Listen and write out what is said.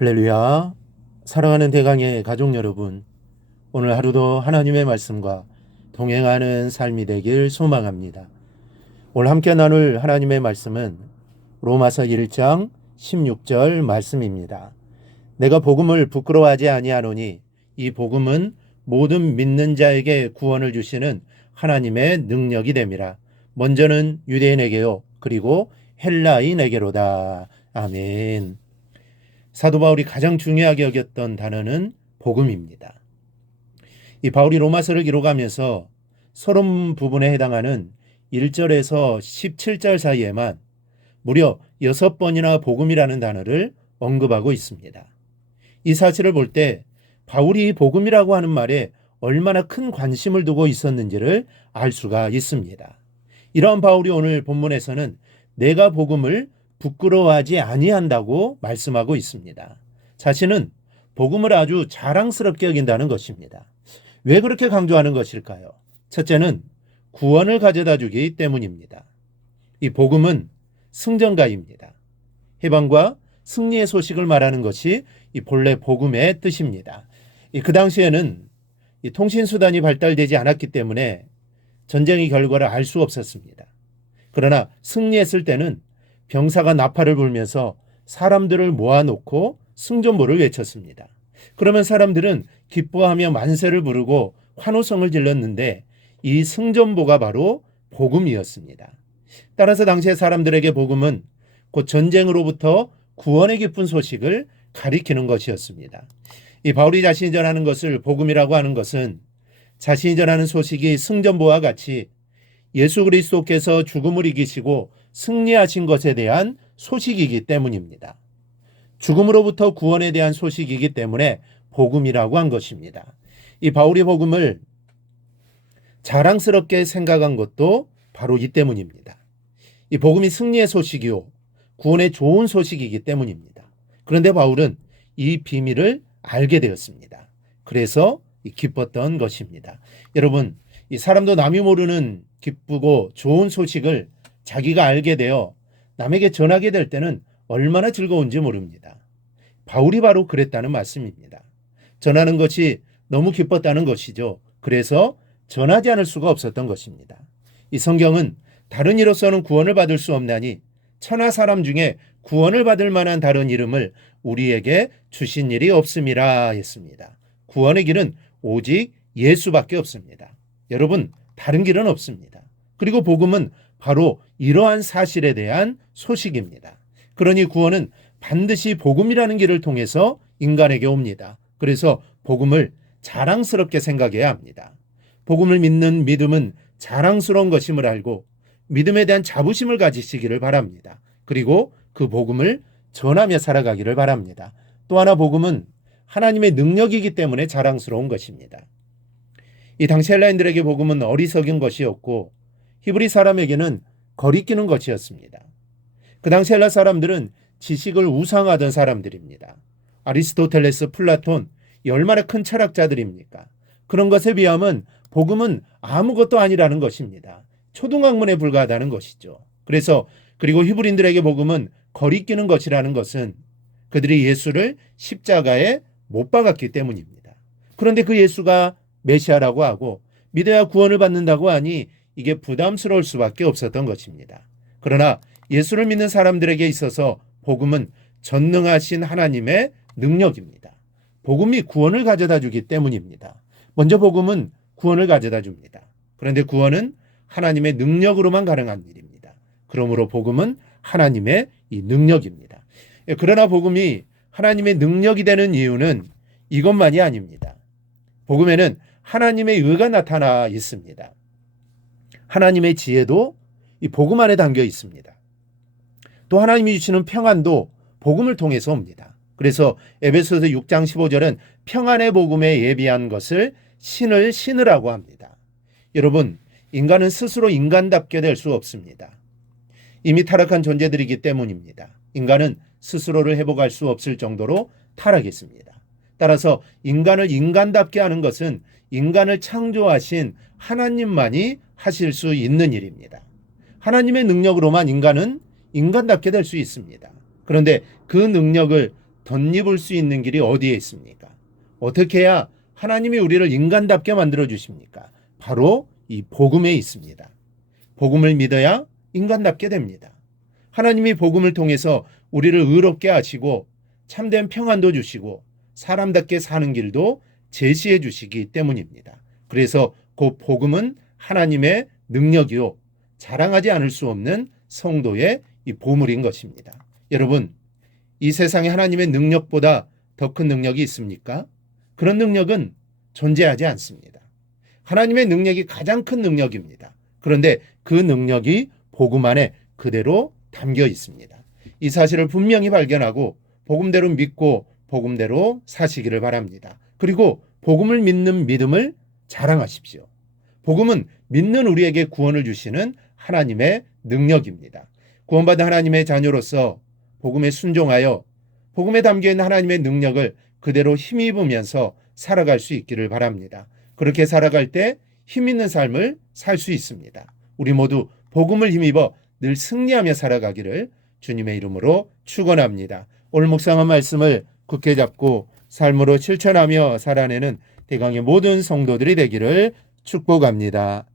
할렐루야. 사랑하는 대강의 가족 여러분, 오늘 하루도 하나님의 말씀과 동행하는 삶이 되길 소망합니다. 오늘 함께 나눌 하나님의 말씀은 로마서 1장 16절 말씀입니다. 내가 복음을 부끄러워하지 아니하노니 이 복음은 모든 믿는 자에게 구원을 주시는 하나님의 능력이 됨이라. 먼저는 유대인에게요, 그리고 헬라인에게로다. 아멘. 사도 바울이 가장 중요하게 여겼던 단어는 복음입니다. 이 바울이 로마서를 기록하면서 서론 부분에 해당하는 1절에서 17절 사이에만 무려 6번이나 복음이라는 단어를 언급하고 있습니다. 이 사실을 볼 때 바울이 복음이라고 하는 말에 얼마나 큰 관심을 두고 있었는지를 알 수가 있습니다. 이러한 바울이 오늘 본문에서는 내가 복음을 부끄러워하지 아니한다고 말씀하고 있습니다. 자신은 복음을 아주 자랑스럽게 여긴다는 것입니다. 왜 그렇게 강조하는 것일까요? 첫째는 구원을 가져다 주기 때문입니다. 이 복음은 승전가입니다. 해방과 승리의 소식을 말하는 것이 이 본래 복음의 뜻입니다. 그 당시에는 이 통신수단이 발달되지 않았기 때문에 전쟁의 결과를 알 수 없었습니다. 그러나 승리했을 때는 병사가 나팔을 불면서 사람들을 모아놓고 승전보를 외쳤습니다. 그러면 사람들은 기뻐하며 만세를 부르고 환호성을 질렀는데 이 승전보가 바로 복음이었습니다. 따라서 당시의 사람들에게 복음은 곧 전쟁으로부터 구원의 기쁜 소식을 가리키는 것이었습니다. 이 바울이 자신이 전하는 것을 복음이라고 하는 것은 자신이 전하는 소식이 승전보와 같이 예수 그리스도께서 죽음을 이기시고 승리하신 것에 대한 소식이기 때문입니다. 죽음으로부터 구원에 대한 소식이기 때문에 복음이라고 한 것입니다. 이 바울이 복음을 자랑스럽게 생각한 것도 바로 이 때문입니다. 이 복음이 승리의 소식이요, 구원의 좋은 소식이기 때문입니다. 그런데 바울은 이 비밀을 알게 되었습니다. 그래서 기뻤던 것입니다. 여러분, 이 사람도 남이 모르는 기쁘고 좋은 소식을 자기가 알게 되어 남에게 전하게 될 때는 얼마나 즐거운지 모릅니다. 바울이 바로 그랬다는 말씀입니다. 전하는 것이 너무 기뻤다는 것이죠. 그래서 전하지 않을 수가 없었던 것입니다. 이 성경은 다른 이로서는 구원을 받을 수 없나니 천하 사람 중에 구원을 받을 만한 다른 이름을 우리에게 주신 일이 없음이라 했습니다. 구원의 길은 오직 예수밖에 없습니다. 여러분, 다른 길은 없습니다. 그리고 복음은 바로 이러한 사실에 대한 소식입니다. 그러니 구원은 반드시 복음이라는 길을 통해서 인간에게 옵니다. 그래서 복음을 자랑스럽게 생각해야 합니다. 복음을 믿는 믿음은 자랑스러운 것임을 알고 믿음에 대한 자부심을 가지시기를 바랍니다. 그리고 그 복음을 전하며 살아가기를 바랍니다. 또 하나, 복음은 하나님의 능력이기 때문에 자랑스러운 것입니다. 이 당시 헬라인들에게 복음은 어리석은 것이었고 히브리 사람에게는 거리끼는 것이었습니다. 그 당시 헬라 사람들은 지식을 우상하던 사람들입니다. 아리스토텔레스, 플라톤, 얼마나 큰 철학자들입니까? 그런 것에 비하면 복음은 아무것도 아니라는 것입니다. 초등학문에 불과하다는 것이죠. 그리고 히브리인들에게 복음은 거리끼는 것이라는 것은 그들이 예수를 십자가에 못 박았기 때문입니다. 그런데 그 예수가 메시아라고 하고 믿어야 구원을 받는다고 하니 이게 부담스러울 수밖에 없었던 것입니다. 그러나 예수를 믿는 사람들에게 있어서 복음은 전능하신 하나님의 능력입니다. 복음이 구원을 가져다 주기 때문입니다. 먼저 복음은 구원을 가져다 줍니다. 그런데 구원은 하나님의 능력으로만 가능한 일입니다. 그러므로 복음은 하나님의 이 능력입니다. 그러나 복음이 하나님의 능력이 되는 이유는 이것만이 아닙니다. 복음에는 하나님의 의가 나타나 있습니다. 하나님의 지혜도 이 복음 안에 담겨 있습니다. 또 하나님이 주시는 평안도 복음을 통해서 옵니다. 그래서 에베소서 6장 15절은 평안의 복음에 예비한 것을 신을 신으라고 합니다. 여러분, 인간은 스스로 인간답게 될 수 없습니다. 이미 타락한 존재들이기 때문입니다. 인간은 스스로를 회복할 수 없을 정도로 타락했습니다. 따라서 인간을 인간답게 하는 것은 인간을 창조하신 하나님만이 하실 수 있는 일입니다. 하나님의 능력으로만 인간은 인간답게 될 수 있습니다. 그런데 그 능력을 덧입을 수 있는 길이 어디에 있습니까? 어떻게 해야 하나님이 우리를 인간답게 만들어 주십니까? 바로 이 복음에 있습니다. 복음을 믿어야 인간답게 됩니다. 하나님이 복음을 통해서 우리를 의롭게 하시고 참된 평안도 주시고 사람답게 사는 길도 제시해 주시기 때문입니다. 그래서 그 복음은 하나님의 능력이요, 자랑하지 않을 수 없는 성도의 이 보물인 것입니다. 여러분, 이 세상에 하나님의 능력보다 더 큰 능력이 있습니까? 그런 능력은 존재하지 않습니다. 하나님의 능력이 가장 큰 능력입니다. 그런데 그 능력이 복음 안에 그대로 담겨 있습니다. 이 사실을 분명히 발견하고 복음대로 믿고 복음대로 사시기를 바랍니다. 그리고 복음을 믿는 믿음을 자랑하십시오. 복음은 믿는 우리에게 구원을 주시는 하나님의 능력입니다. 구원받은 하나님의 자녀로서 복음에 순종하여 복음에 담겨있는 하나님의 능력을 그대로 힘입으면서 살아갈 수 있기를 바랍니다. 그렇게 살아갈 때 힘 있는 삶을 살 수 있습니다. 우리 모두 복음을 힘입어 늘 승리하며 살아가기를 주님의 이름으로 축원합니다. 오늘 묵상한 말씀을 굳게 잡고 삶으로 실천하며 살아내는 대강의 모든 성도들이 되기를 축복합니다.